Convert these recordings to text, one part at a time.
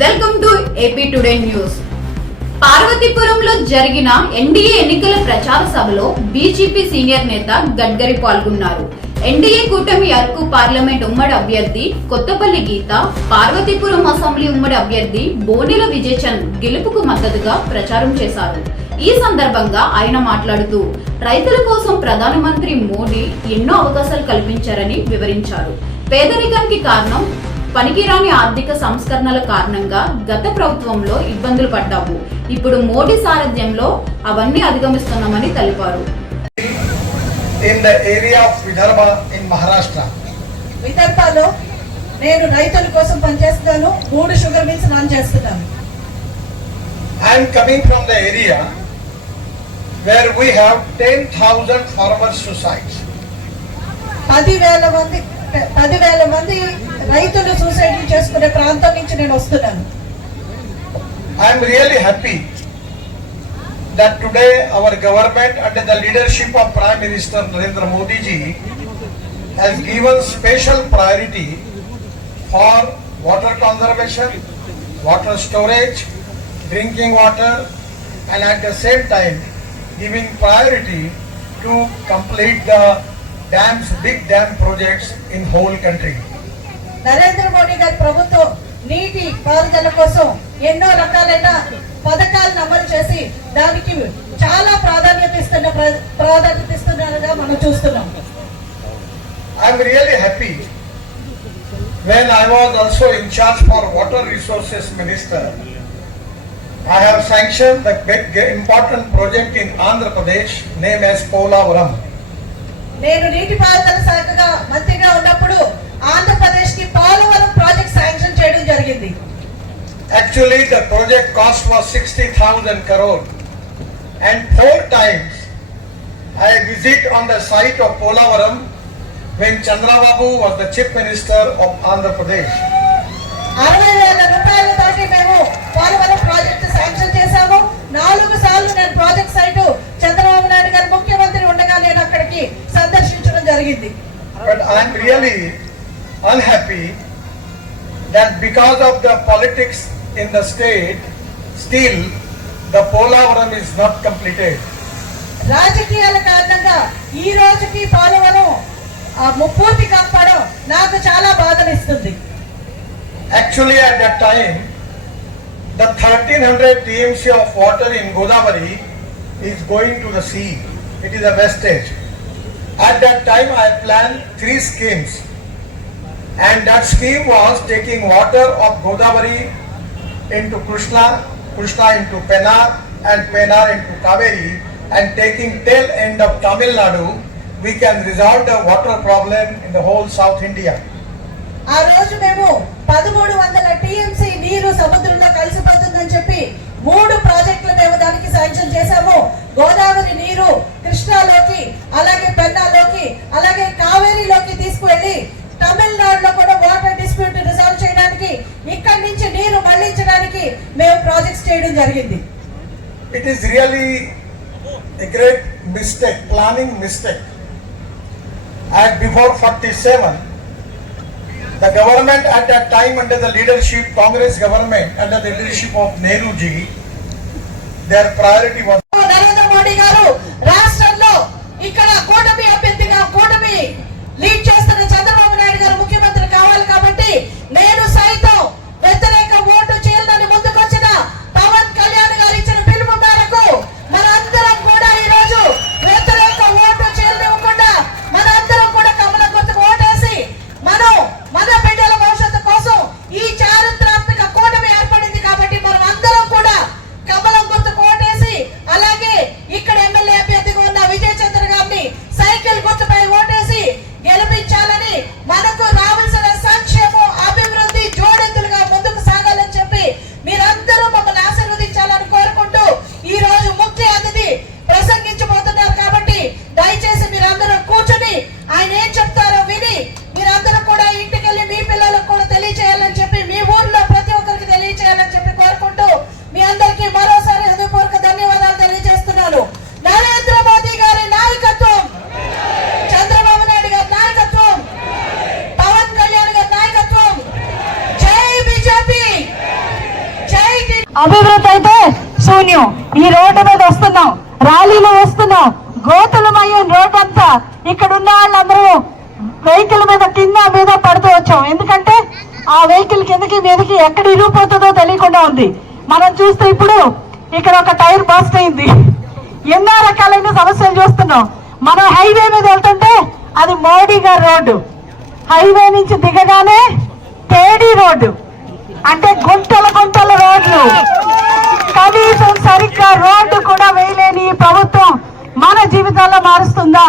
Welcome to AP today news. పార్వతీపురంలో జరిగిన NDA ఎన్నికల ప్రచార సభలో బీజేపీ సీనియర్ నేత గడ్కరీ పాల్గొన్నారు. ఎన్డీఏ కూటమి అరకు పార్లమెంట్ ఉమ్మడి అభ్యర్థి కొత్తపల్లి గీత పార్వతీపురం అసెంబ్లీ ఉమ్మడి అభ్యర్థి బోనెల విజయచంద్ గెలుపుకు మద్దతుగా ప్రచారం చేశారు. ఈ సందర్భంగా ఆయన మాట్లాడుతూ రైతుల కోసం ప్రధానమంత్రి మోడీ ఎన్నో అవకాశాలు కల్పించారని వివరించారు. పేదరికానికి కారణం పనికిరాని ఆర్థిక సంస్కరణల కారణంగా గత ప్రభుత్వంలో ఇబ్బందులు పడ్డాము ఇప్పుడు మోడీ సారథ్యంలో అవన్నీ అధిగమిస్తున్నామని తెలిపారు Vidarbha in Maharashtra. విదర్భలో నేను రైతుల కోసం పనిచేస్తున్నాను మూడు షుగర్ మిల్స్ రన్ చేస్తున్నాను I am coming from the area where we have 10,000 farmer suicides. పదివేల మంది పదివేల మంది రైతులు సూసైడ్ చేసుకునే ప్రాంతం నుంచి నేను వస్తున్నాను I am really happy that today our government under the leadership of Prime Minister Narendra Modi ji has given special priority for water conservation, water storage, drinking water and at the same time giving priority to complete the dams big dam projects in whole country Narendra Modi గారి ప్రభుత్వం నీటి పారుదల కోసం ఎన్నో రకాలైన పథకాలను అమలు చేసి దానికి చాలా ప్రాధాన్యత ఇస్తున్న ప్రాధాన్యత ఇస్తున్నారుగా మనం చూస్తున్నాం. I'm really happy when I was also in charge for water resources minister I have sanction the big important project in Andhra Pradesh name is Polavaram నేను నీటిపారుదల శాఖగా మంత్రిగా ఉన్నప్పుడు ఆంధ్రప్రదేశ్కి పోలవరం ప్రాజెక్ట్ శాంక్షన్ చేయడం జరిగింది Actually, the project cost was 60,000 crore. And four times I visit on the site of Polavaram when Chandrababu was the chief minister of Andhra Pradesh. అరవై వేల రూపాయలతోటి మేము పోలవరం ప్రాజెక్ట్ శాంక్షన్ చేశాము నాలుగు సార్లు నేను ప్రాజెక్ట్ సైటు చంద్రబాబు నాయుడు గారు ముఖ్యమంత్రి అక్కడికి సందర్శించడం జరిగింది I am really unhappy that because of the politics in the state, still the Polavaram is not completed. రాజకీయాల కారణంగా ఈ రోజుకి పోలవరం ఆ, ముప్పూర్తి కాపాడం నాకు చాలా బాధనిస్తుంది Actually, at that time, the 1300 TMC of water in Godavari is going to the sea. It is a wastage. At that time, I planned three schemes. And that scheme was taking water of Godavari into Krishna, Krishna into Penar, and Penar into Kaveri, and taking tail end of Tamil Nadu, we can resolve the water problem in the whole South India. ఆ రోజు మేము పదమూడు వందల TMC నీరు సముద్రంలో కలిసిపోతుందని చెప్పి మూడు ప్రాజెక్టులు మేము దానికి శాంక్షన్ చేశాము గోదావరి నీరు కృష్ణాలోకి అలాగే పెన్నాలోకి అలాగే కావేరీలోకి తీసుకువెళ్ళి తమిళనాడులో కూడా వాటర్ డిస్ప్యూట్ రిజాల్వ్ చేయడానికి ఇక్కడి నుంచి నీరు మళ్ళించడానికి మేము ప్రాజెక్ట్స్ చేయడం జరిగింది It is really a great mistake, planning mistake. At before 47, the government at that time under the leadership, Congress government under the leadership of Nehru ji, their priority was Narendra Modi garu రాష్ట్రంలో ఇక్కడ కూటమి అభ్యర్థిగా కూటమి లీడ్ చేసి ఆయన ఏం చెప్తారో విని మీరందరూ కూడా ఇంటికి వెళ్ళి మీ పిల్లలకు కూడా తెలియచేయాలని చెప్పి మీ ఊర్లో ప్రతి ఒక్కరికి తెలియచేయాలని చెప్పి కోరుకుంటూ మీ అందరికి మరోసారి హృదయపూర్వక ధన్యవాదాలు తెలియజేస్తున్నాను. నరేంద్ర మోదీ గారి నాయకత్వం చంద్రబాబు నాయుడు గారి నాయకత్వం పవన్ కళ్యాణ్ గారి నాయకత్వం. జై బీజేపీ! జై అభివృద్ధి అయితే శూన్యం. ఈ రోడ్డు మీద వస్తున్నాం ర్యాలీలో వస్తున్నాం గోతులమయ్యే రోడ్డంతా ఇక్కడ ఉన్న వాళ్ళందరూ వెహికల్ మీద కింద మీద పడుతూ వచ్చాం. ఎందుకంటే ఆ వెహికల్ కిందకి మీదకి ఎక్కడ ఇరిగిపోతుందో తెలియకుండా ఉంది. మనం చూస్తే ఇప్పుడు ఇక్కడ ఒక టైర్ బస్ట్ అయింది. ఎన్నో రకాలైన సమస్యలు చూస్తున్నాం. మనం హైవే మీద వెళ్తుంటే అది మోడీ గారి రోడ్డు. హైవే నుంచి దిగగానే తేడి రోడ్డు. అంటే గుంటల గుంటల రోడ్లు. కనీసం సరిగ్గా రోడ్డు కూడా వేయలేని ప్రభుత్వం మన జీవితాల్లో మారుస్తుందా?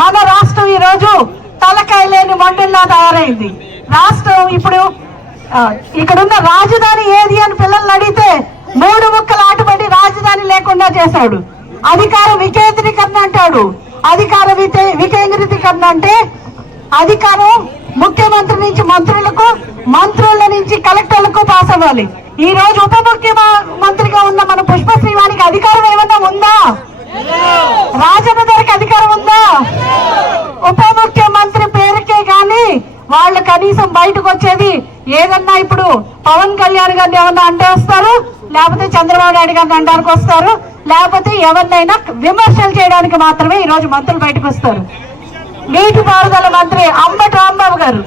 మన రాష్ట్రం ఈ రోజు తలకాయ లేని మండుల్లా తయారైంది. రాష్ట్రం ఇప్పుడు ఇక్కడున్న రాజధాని ఏది అని పిల్లల్ని అడిగితే మూడు ముక్కలు ఆటపడి రాజధాని లేకుండా చేశాడు. అధికార వికేంద్రీకరణ అంటాడు. అధికార వికేంద్రీకరణ అంటే అధికారం ముఖ్యమంత్రి నుంచి మంత్రులకు మంత్రుల నుంచి కలెక్టర్లకు పాస్ అవ్వాలి. ఈ రోజు ఉప ముఖ్యమంత్రిగా ఉన్న మన పుష్పశ్రీవానికి అధికారం ఏమన్నా ఉందా? రాజన్న గారికి అధికారం ఉందా? ఉప ముఖ్యమంత్రి పేరుకే గాని వాళ్ళు కనీసం బయటకు వచ్చేది ఏదన్నా ఇప్పుడు పవన్ కళ్యాణ్ గారిని ఏమన్నా అంటే వస్తారు? లేకపోతే చంద్రబాబు నాయుడు గారిని అంటానికి వస్తారు? లేకపోతే ఎవరినైనా విమర్శలు చేయడానికి మాత్రమే ఈ రోజు మంత్రులు బయటకు వస్తారు. నీటిపారుదల మంత్రి అంబటి రాంబాబు గారు.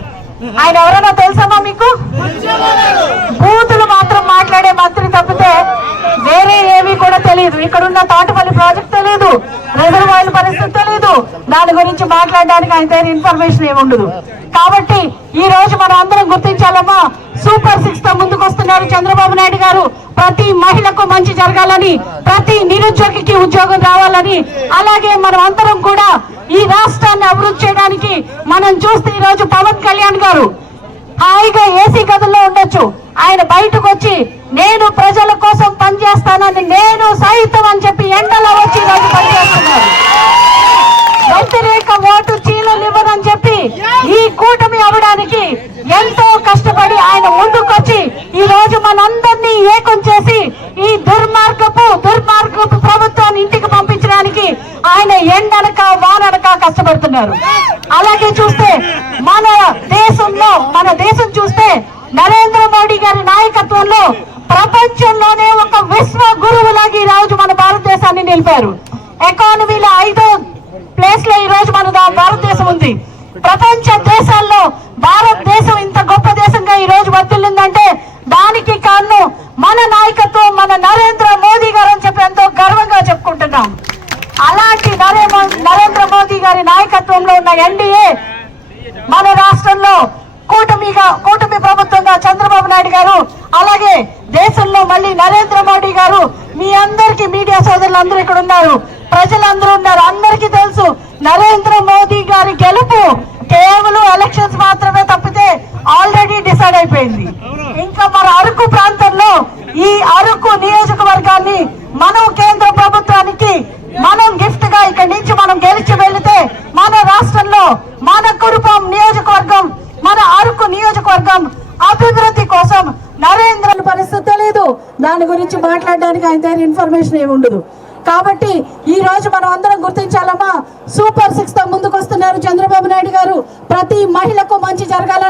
ఆయన ఎవరైనా తెలుసమ్మా మీకు? బూతులు మాత్రం మాట్లాడారు మంత్రి తప్పితే వేరే ఏమీ కూడా తెలియదు ఇక్కడ ఉన్న తోటపల్లి ప్రాజెక్ట్ తెలియదు రిజర్వాయర్ పరిస్థితి తెలియదు దాని గురించి మాట్లాడడానికి ఆయన దగ్గర ఇన్ఫర్మేషన్ ఏమి ఉండదు. కాబట్టి ఈ రోజు మనం అందరం గుర్తించాలమ్మా సూపర్ సిక్స్తో ముందుకు వస్తున్నారు చంద్రబాబు నాయుడు గారు. ప్రతి మహిళకు మంచి జరగాలని ప్రతి నిరుద్యోగికి ఉద్యోగం రావాలని అలాగే మనం అందరం కూడా ఈ రాష్ట్రాన్ని అభివృద్ధి చేయడానికి మనం చూస్తే ఈ రోజు పవన్ కళ్యాణ్ గారు హాయిగా ఏసీ గదుల్లో ఉండొచ్చు. ఆయన బయటకు వచ్చి నేను ప్రజల కోసం పనిచేస్తానని నేను సైతం అని చెప్పి ఎండలో వచ్చి ఈ రోజు పనిచేస్తున్నారు వ్యతిరేక ఓటు చీలనివ్వదని చెప్పి ఈ కూటమి అవడానికి ఎంతో కష్టపడి ఆయన ముందుకొచ్చి ఈ రోజు మనందరినీ ఏకం చేసి ఈ దుర్మార్గపు దుర్మార్గపు ప్రభుత్వాన్ని ఇంటికి పంపించడానికి ఆయన ఎండనక వాననక కష్టపడుతున్నారు. అలాగే చూస్తే మన దేశంలో మన దేశం చూస్తే నరేంద్ర మోడీ గారి నాయకత్వంలో ప్రపంచంలోనే ఒక విశ్వ గురువులాగా ఈ రోజు మన భారతదేశాన్ని నిలిపారు ఎకానమీలో ఐదో ప్లేస్లో ఈ రోజు మన దా- భారతదేశం ఉంది ప్రపంచ దేశాల్లో భారతదేశం ఇంత గొప్ప దేశంగా ఈ రోజు వర్తిల్లిందంటే దానికి కారణం మన నాయకత్వం మన నరేంద్ర మోదీ గారు అని చెప్పి ఎంతో గర్వంగా చెప్పుకుంటున్నాం అలాంటి నరేంద్ర నరేంద్ర మోదీ గారి నాయకత్వంలో ఉన్న ఎన్డీఏ మన రాష్ట్రంలో కూటమిగా కూటమి ప్రభుత్వంగా చంద్రబాబు నాయుడు గారు అలాగే దేశంలో మళ్ళీ నరేంద్ర మోడీ గారు మీ అందరికి మీడియా సోదరులు అందరూ ఇక్కడ ఉన్నారు. ప్రజలందరూ ఉన్నారు. అందరికీ తెలుసు నరేంద్ర మోదీ గారి గెలుపు కేవలం ఎలక్షన్స్ మాత్రమే తప్పితే ఆల్రెడీ డిసైడ్ అయిపోయింది. ఇంకా మన అరకు ప్రాంతంలో ఈ అరకు నియోజకవర్గాన్ని మనం కేంద్ర ప్రభుత్వానికి మనం గిఫ్ట్గా ఇక్కడి నుంచి మనం గెలిచి వెళితే మన రాష్ట్రంలో మన కురుపం నియోజకవర్గం మన అరకు నియోజకవర్గం అభివృద్ధి కోసం నరేంద్ర పరిస్థితి లేదు. దాని గురించి మాట్లాడడానికి ఆయన దగ్గర ఇన్ఫర్మేషన్ ఏమి ఉండదు. కాబట్టి ఈ రోజు మనం అందరం గుర్తించాలమ్మా. సూపర్ సిక్స్తో ముందుకు వస్తున్నారు చంద్రబాబు నాయుడు గారు. ప్రతి మహిళకు మంచి జరగాలని